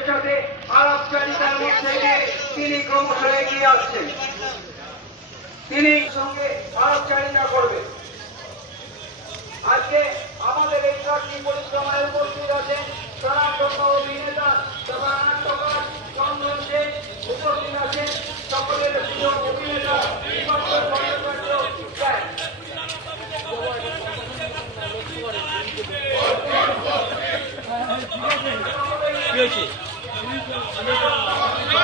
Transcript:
ও সাথে আলাপচারিতার মধ্যে দিয়ে তিনি ক্রমশ এগিয়ে আসছেন। তিনি সঙ্গে আলাপচারিতা করবেন। আজকে আমাদের এই চারটি পরিক্রমায় উপস্থিত আছেন সনাতন অভিনেতা তথা নাট্যকার চন্দন সেন, উপস্থিত আছেন সকলের প্রিয় অভিনেতা। কি হয়েছে? Alisa, Alisa, Alisa.